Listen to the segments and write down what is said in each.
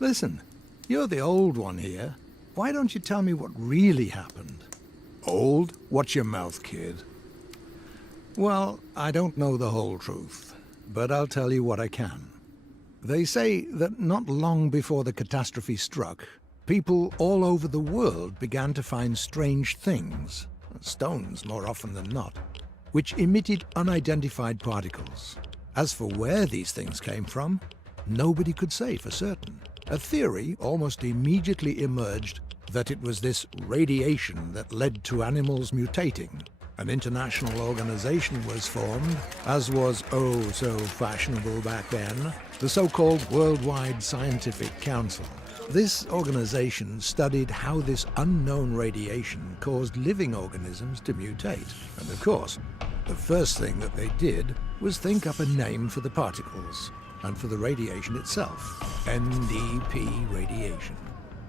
Listen, you're the old one here. Why don't you tell me what really happened? Old? Watch your mouth, kid. Well, I don't know the whole truth, but I'll tell you what I can. They say that not long before the catastrophe struck, people all over the world began to find strange things, stones more often than not, which emitted unidentified particles. As for where these things came from, nobody could say for certain. A theory almost immediately emerged that it was this radiation that led to animals mutating. An international organization was formed, as was oh so fashionable back then, the so-called Worldwide Scientific Council. This organization studied how this unknown radiation caused living organisms to mutate. And of course, the first thing that they did was think up a name for the particles and for the radiation itself, NDP radiation.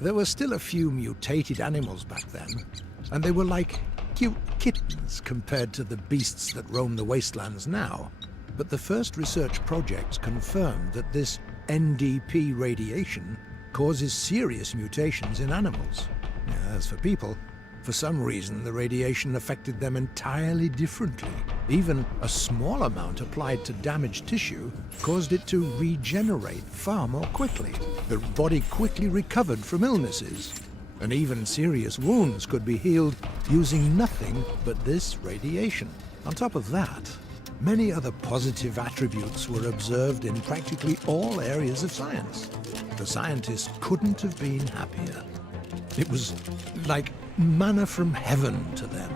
There were still a few mutated animals back then, and they were like cute kittens compared to the beasts that roam the wastelands now. But the first research projects confirmed that this NDP radiation causes serious mutations in animals. As for people, for some reason the radiation affected them entirely differently. Even a small amount applied to damaged tissue caused it to regenerate far more quickly. The body quickly recovered from illnesses, and even serious wounds could be healed using nothing but this radiation. On top of that, many other positive attributes were observed in practically all areas of science. The scientists couldn't have been happier. It was like manna from heaven to them.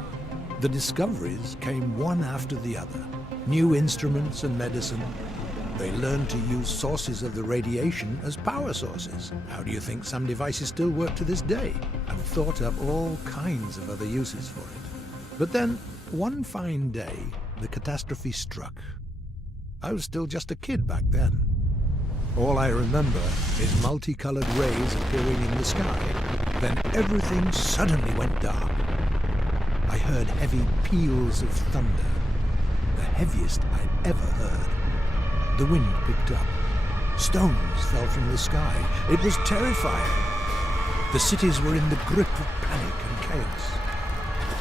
The discoveries came one after the other. New instruments and medicine. They learned to use sources of the radiation as power sources. How do you think some devices still work to this day? And thought up all kinds of other uses for it. But then, one fine day, the catastrophe struck. I was still just a kid back then. All I remember is multicolored rays appearing in the sky. Then everything suddenly went dark. I heard heavy peals of thunder, the heaviest I'd ever heard. The wind picked up. Stones fell from the sky. It was terrifying. The cities were in the grip of panic and chaos.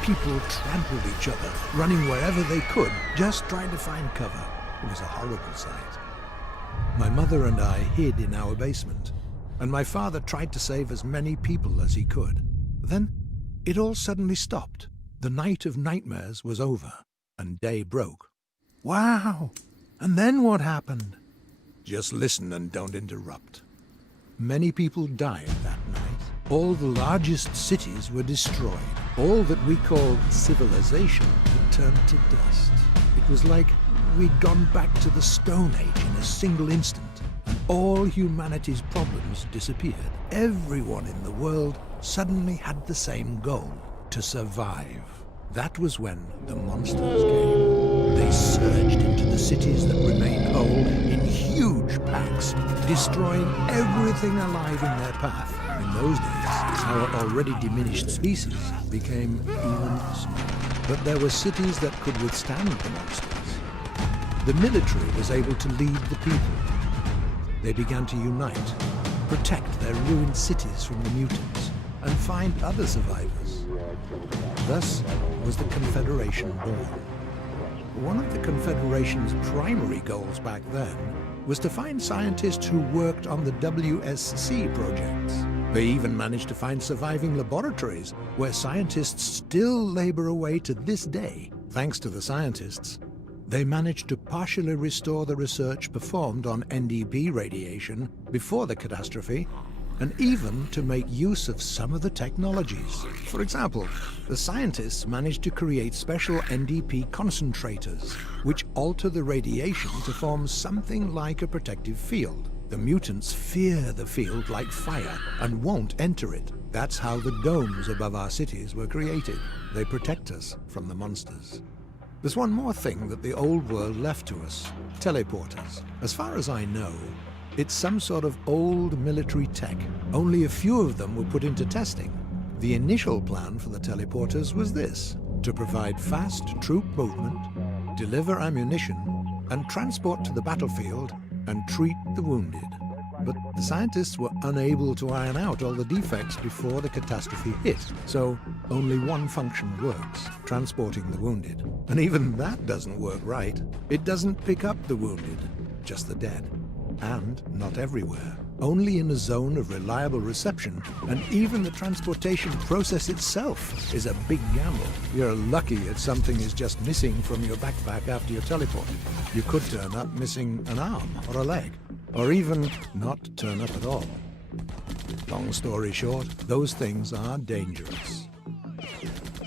People trampled each other, running wherever they could, just trying to find cover. It was a horrible sight. My mother and I hid in our basement, and my father tried to save as many people as he could. Then, it all suddenly stopped. The night of nightmares was over, and day broke. Wow! And then what happened? Just listen and don't interrupt. Many people died that night. All the largest cities were destroyed. All that we called civilization had turned to dust. It was like we'd gone back to the Stone Age in a single instant, and all humanity's problems disappeared. Everyone in the world suddenly had the same goal: to survive. That was when the monsters came. They surged into the cities that remained whole in huge packs, destroying everything alive in their path. In those days, our already diminished species became even smaller. But there were cities that could withstand the monsters. The military was able to lead the people. They began to unite, protect their ruined cities from the mutants, and find other survivors. Thus was the Confederation born. One of the Confederation's primary goals back then was to find scientists who worked on the WSC projects. They even managed to find surviving laboratories where scientists still labor away to this day. Thanks to the scientists, they managed to partially restore the research performed on NDP radiation before the catastrophe, and even to make use of some of the technologies. For example, the scientists managed to create special NDP concentrators, which alter the radiation to form something like a protective field. The mutants fear the field like fire and won't enter it. That's how the domes above our cities were created. They protect us from the monsters. There's one more thing that the old world left to us: teleporters. As far as I know, it's some sort of old military tech. Only a few of them were put into testing. The initial plan for the teleporters was this: to provide fast troop movement, deliver ammunition, and transport to the battlefield and treat the wounded. but the scientists were unable to iron out all the defects before the catastrophe hit. So only one function works, transporting the wounded. And even that doesn't work right. It doesn't pick up the wounded, just the dead. And not everywhere. Only in a zone of reliable reception, and even the transportation process itself is a big gamble. You're lucky if something is just missing from your backpack after you're teleported. You could turn up missing an arm or a leg, or even not turn up at all. Long story short, those things are dangerous.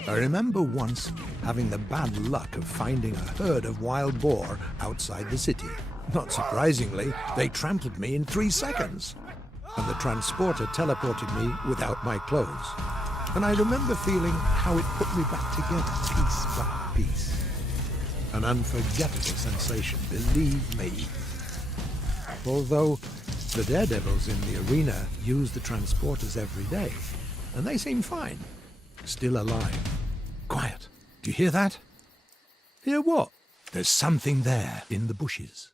I remember once having the bad luck of finding a herd of wild boar outside the city. Not surprisingly, they trampled me in 3 seconds, and the transporter teleported me without my clothes. And I remember feeling how it put me back together, piece by piece. An unforgettable sensation, believe me. Although the daredevils in the arena use the transporters every day, and they seem fine, still alive. Quiet. Do you hear that? Hear what? There's something there in the bushes.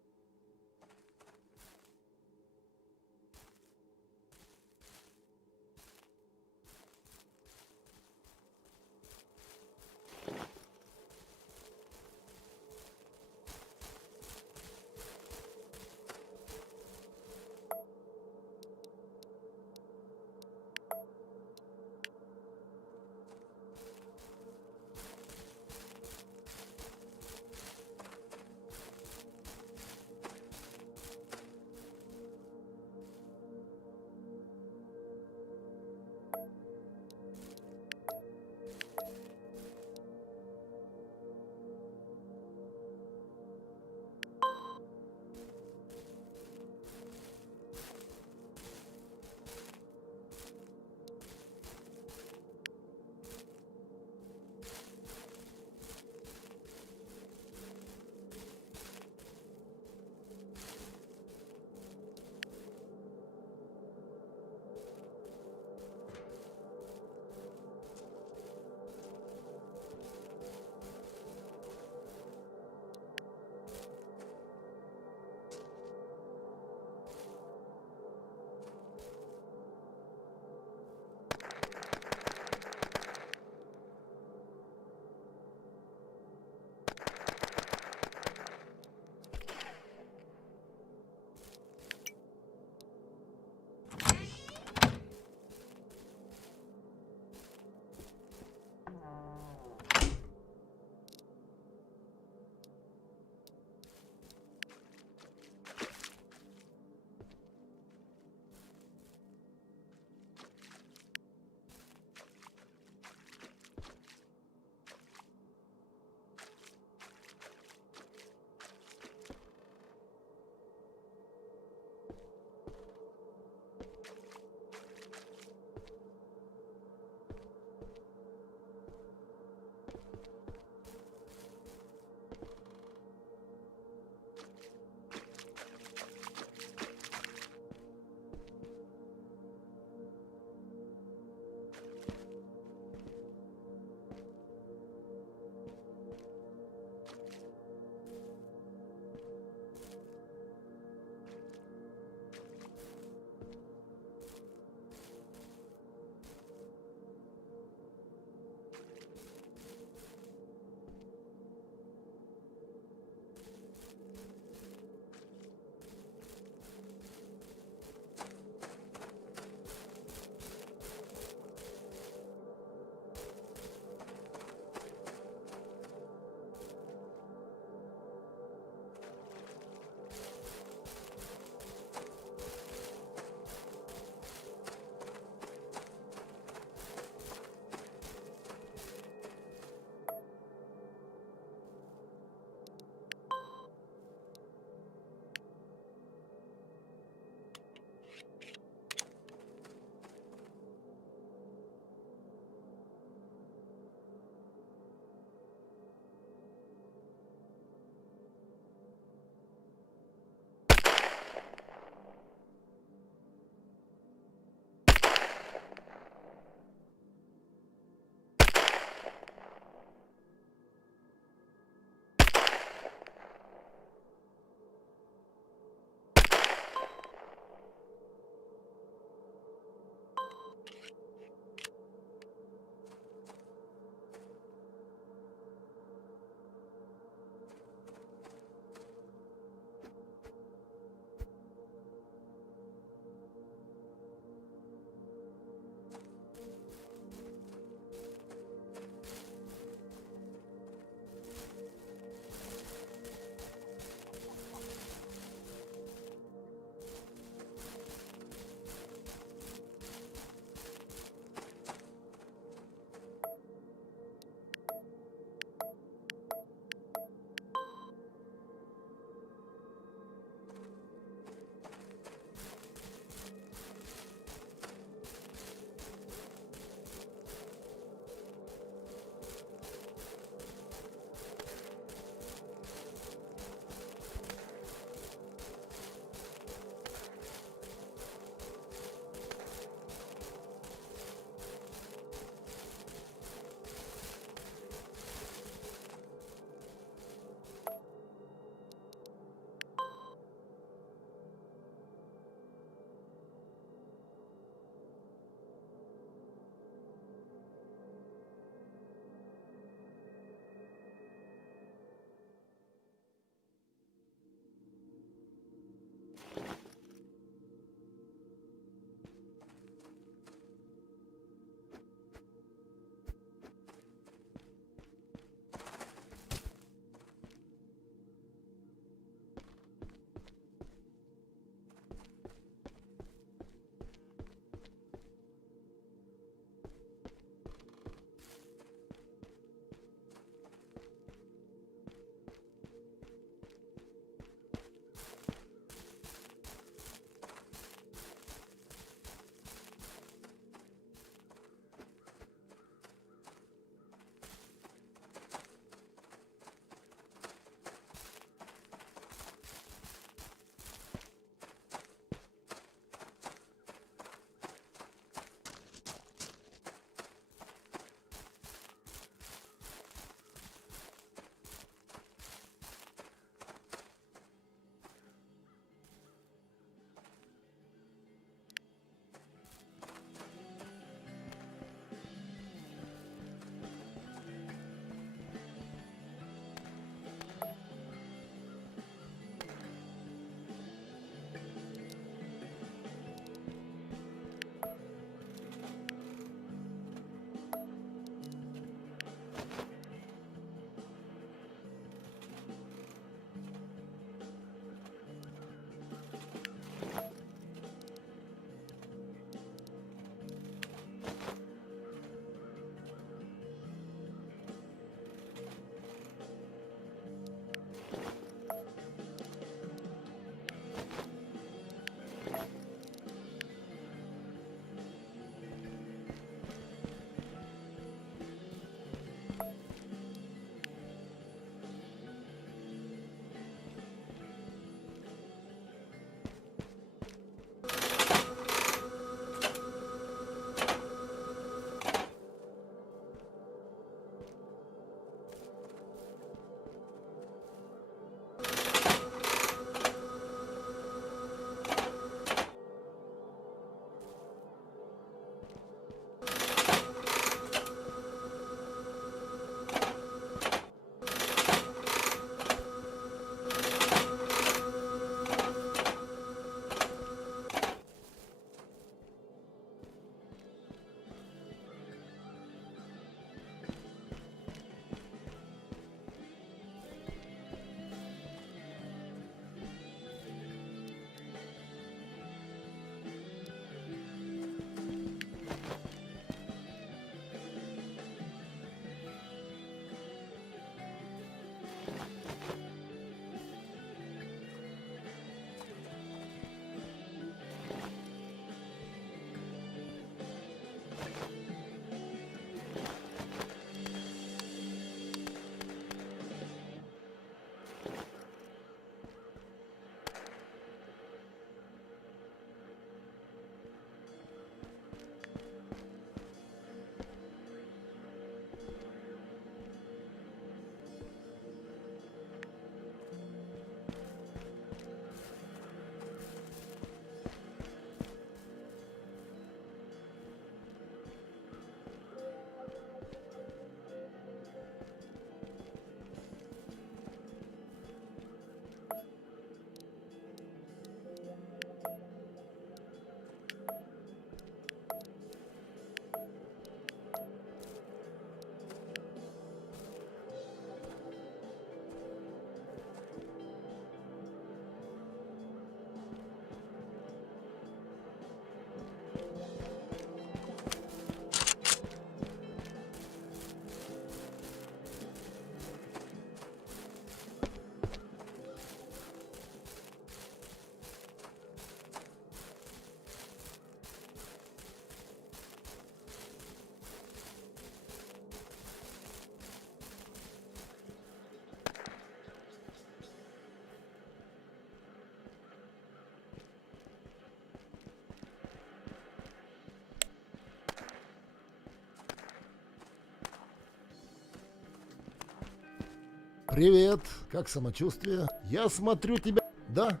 Привет, как самочувствие? Я смотрю тебя... Да?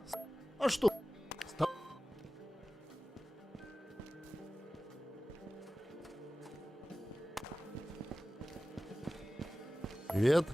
А что? Привет.